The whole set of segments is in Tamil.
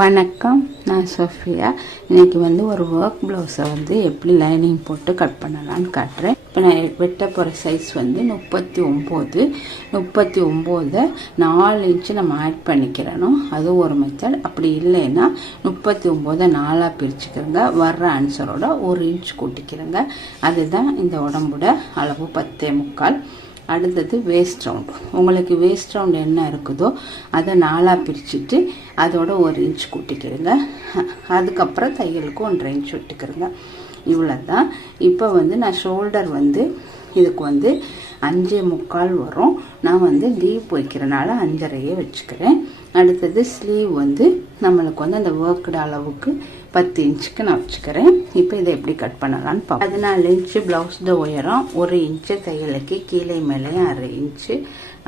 வணக்கம், நான் சோஃபியா. இன்றைக்கி ஒரு ஒர்க் ப்ளவுஸை எப்படி லைனிங் போட்டு கட் பண்ணலான்னு காட்டுறேன். இப்போ நான் வெட்ட போகிற சைஸ் 39. 39 4 இன்ச்சு நம்ம ஆட் பண்ணிக்கிறணும். அது ஒரு மெத்தட். அப்படி இல்லைன்னா 39 4ஆக பிரிச்சுக்கிறோங்க. வர்ற ஆன்சரோட 1 இன்ச் கூட்டிக்கிறோங்க. அதுதான் இந்த உடம்போட அளவு 10.75. அடுத்தது வேஸ்ட் ரவுண்ட். உங்களுக்கு வேஸ்ட் ரவுண்ட் என்ன இருக்குதோ அதை 4ஆக பிரிச்சுட்டு அதோட 1 இன்ச் கூட்டிக்கிறங்க. அதுக்கப்புறம் தையலுக்கு 1.5 இன்ச் விட்டுக்கிறங்க. இவ்வளோ தான். இப்போ நான் ஷோல்டர் இதுக்கு 5.75 வரும். நான் லீவ் வைக்கிறனால 5.5 வச்சுக்கிறேன். அடுத்தது ஸ்லீவ் நம்மளுக்கு அந்த ஒர்க்கோட அளவுக்கு 10 இன்ச்சுக்கு நான் வச்சுக்கிறேன். இப்போ இதை எப்படி கட் பண்ணலான்னு பார்ப்போம். 14 இன்ச்சு ப்ளவுஸோட உயரம், 1 இன்ச்சு தையலுக்கு கீழே மேலேயும் 1/2 இன்ச்சு.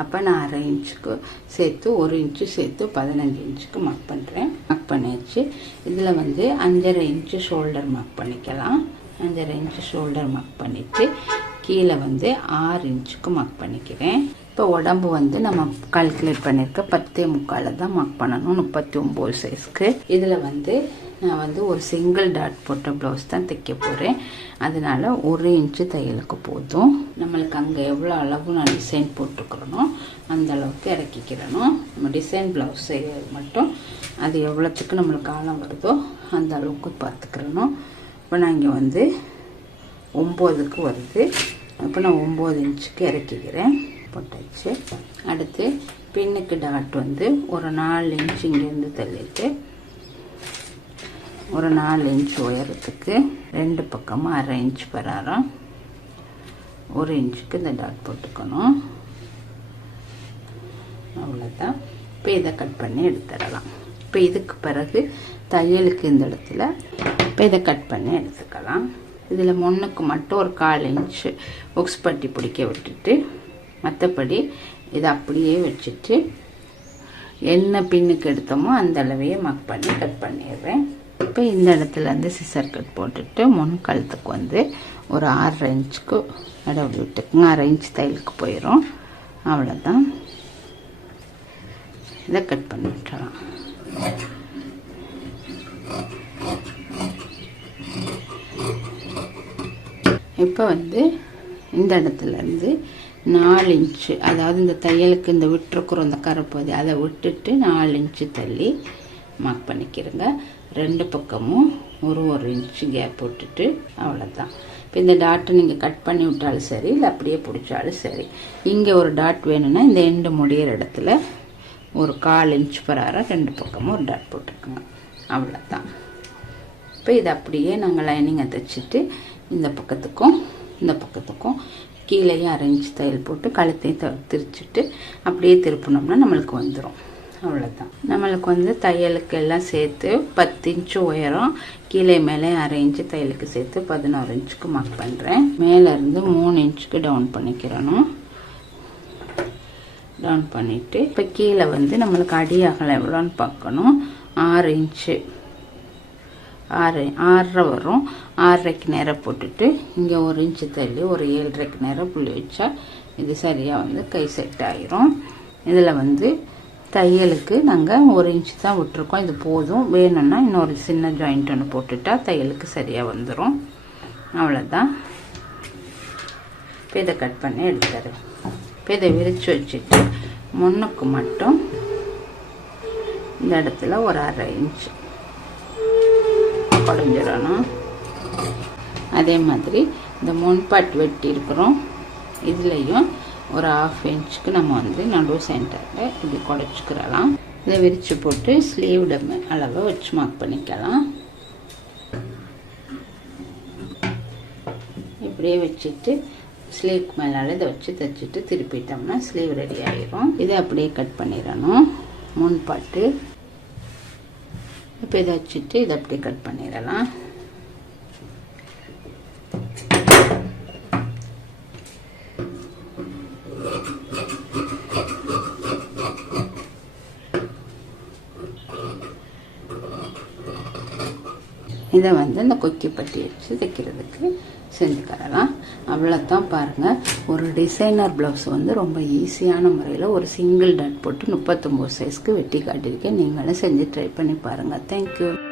அப்போ நான் 1/2 இன்ச்சுக்கு சேர்த்து 1 இன்ச்சு சேர்த்து 15 இன்ச்சுக்கு மார்க் பண்ணுறேன். மார்க் பண்ணிடுச்சு. இதில் 5.5 இன்ச்சு ஷோல்டர் மார்க் பண்ணிக்கலாம். 5.5 இன்ச்சு ஷோல்டர் மார்க் பண்ணிவிட்டு கீழே 6 இன்ச்சுக்கு மார்க் பண்ணிக்கிறேன். இப்போ உடம்பு நம்ம கால்குலேட் பண்ணியிருக்க 10.75 தான் மார்க் பண்ணணும் 39 சைஸ்க்கு. இதில் நான் ஒரு சிங்கிள் டாட் போட்ட ப்ளவுஸ் தான் தைக்க போகிறேன். அதனால 1 இன்ச்சு தையலுக்கு போதும். நம்மளுக்கு அங்கே எவ்வளோ அளவு நான் டிசைன் போட்டுக்கிறனோ அந்த அளவுக்கு இறக்கிக்கிறணும். நம்ம டிசைன் ப்ளவுஸ் செய்ய மட்டும் அது எவ்வளோத்துக்கு நம்மளுக்கு ஆழம் வருதோ அந்த அளவுக்கு பார்த்துக்கிறணும். இப்போ நான் இங்கே 9க்கு வருது. இப்போ நான் 9 இன்ச்சுக்கு இறக்கிக்கிறேன். போட்டாச்சு. அடுத்து பின்னுக்கு டாட் ஒரு 4 இன்ச்சு இங்கேருந்து தள்ளிட்டு ஒரு 4 இன்ச் உயரத்துக்கு 2 பக்கமும் 1/2 இன்ச் பராரம் 1 இன்ச்சுக்கு இந்த டாட் போட்டுக்கணும். அவ்வளோதான். இப்போ இதை கட் பண்ணி எடுத்துடலாம். இப்போ இதுக்கு பிறகு தையலுக்கு இந்த இடத்துல இப்போ இதை கட் பண்ணி எடுத்துக்கலாம். இதில் முன்னுக்கு மட்டும் ஒரு 1/4 இன்ச்சு ஒக்ஸ் பட்டி பிடிக்க விட்டுட்டு மற்றபடி இதை அப்படியே வச்சுட்டு என்ன பின்னுக்கு எடுத்தோமோ அந்த அளவையே மார்க் பண்ணி கட் பண்ணிடுறேன். இப்போ இந்த இடத்துல சிசர் கட் போட்டுட்டு முன் கழுத்துக்கு ஒரு 6.5 இன்ச்சுக்கு இடம் விட்டுக்குங்க. 1/2 இன்ச் தையலுக்கு போயிடும். அவ்வளோதான். இதை கட் பண்ணி விட்டுறலாம். இப்போ இந்த இடத்துலேருந்து 4 இன்ச்சு, அதாவது இந்த தையலுக்கு இந்த விட்டுருக்குறோம் இந்த கரைப்பகுதி, அதை விட்டுட்டு 4 இன்ச்சு தள்ளி மார்க் பண்ணிக்கிறங்க. 2 பக்கமும் ஒரு இன்ச்சு கேப் விட்டுட்டு அவ்வளோதான். இப்போ இந்த டாட்டை நீங்கள் கட் பண்ணி விட்டாலும் சரி, இல்லை அப்படியே பிடிச்சாலும் சரி. இங்கே ஒரு டாட் வேணும்னா இந்த எண்டு முடிகிற இடத்துல ஒரு 1/4 இன்ச் பராரம் 2 பக்கமும் ஒரு டாட் போட்டுருக்குங்க. அவ்வளோதான். இப்போ இதை அப்படியே நாங்கள் லைனிங்கை தைச்சிட்டு இந்த பக்கத்துக்கும் இந்த பக்கத்துக்கும் கீழேயும் 1/2 இன்ச் தையல் போட்டு கழுத்தையும் திரிச்சிட்டு அப்படியே திருப்பினோம்னா நம்மளுக்கு வந்துடும். அவ்வளோதான். நம்மளுக்கு தையலுக்கு எல்லாம் சேர்த்து 10 இன்ச்சு உயரம், கீழே மேலே 1/2 இன்ச்சு தையலுக்கு சேர்த்து 11 இன்ச்சுக்கு மார்க் பண்ணுறேன். மேலேருந்து 3 இன்ச்சுக்கு டவுன் பண்ணிக்கிறணும். டவுன் பண்ணிவிட்டு இப்போ கீழே நம்மளுக்கு அடி அகலம் எவ்வளோன்னு பார்க்கணும். 6 இன்ச்சு 6.5 வரும். 6.5க்கு நேரம் போட்டுட்டு இங்கே 1 இன்ச்சு தள்ளி ஒரு 7.5க்கு நேரம் புள்ளி வச்சா இது சரியாக கை செட் ஆகிரும். இதில் தையலுக்கு நாங்கள் 1 இன்ச்சு தான் விட்டுருக்கோம். இது போதும். வேணும்னா இன்னொரு சின்ன ஜாயிண்ட் ஒன்று போட்டுட்டா தையலுக்கு சரியாக வந்துடும். அவ்வளோதான். இப்போ இதை கட் பண்ணி எடுத்துறேன். இப்போ இதை விரித்து வச்சுட்டு முன்னுக்கு மட்டும் இந்த இடத்துல ஒரு 1/2 இன்ச்சு குறைஞ்சிடணும். அதே மாதிரி இந்த முன்பாட் வெட்டி இருக்கிறோம், இதுலேயும் ஒரு 1/2 இன்ச்சுக்கு நம்ம நடு சென்டரில் இப்படி குறைச்சிக்கிறலாம். இதை விரித்து போட்டு ஸ்லீவோட அளவை வச்சு மார்க் பண்ணிக்கலாம். இப்படியே வச்சுட்டு ஸ்லீவ்க்கு மேலே இதை வச்சு தைச்சிட்டு திருப்பிட்டோம்னா ஸ்லீவ் ரெடி ஆகிடும். இதை அப்படியே கட் பண்ணிடணும் முன்பாட்டு. இப்போ இதை வச்சுட்டு இதை அப்படியே கட் பண்ணிடலாம். இதை வந்து இந்த கொக்கி பட்டி வச்சு தைக்கிறதுக்கு செஞ்சு தரலாம். அவ்வளோதான். பாருங்கள், ஒரு டிசைனர் ப்ளவுஸ் வந்து ரொம்ப ஈஸியான முறையில் ஒரு சிங்கிள் டாட் போட்டு 39 சைஸ்க்கு வெட்டி காட்டியிருக்கேன். நீங்களும் செஞ்சு ட்ரை பண்ணி பாருங்கள். தேங்க்யூ.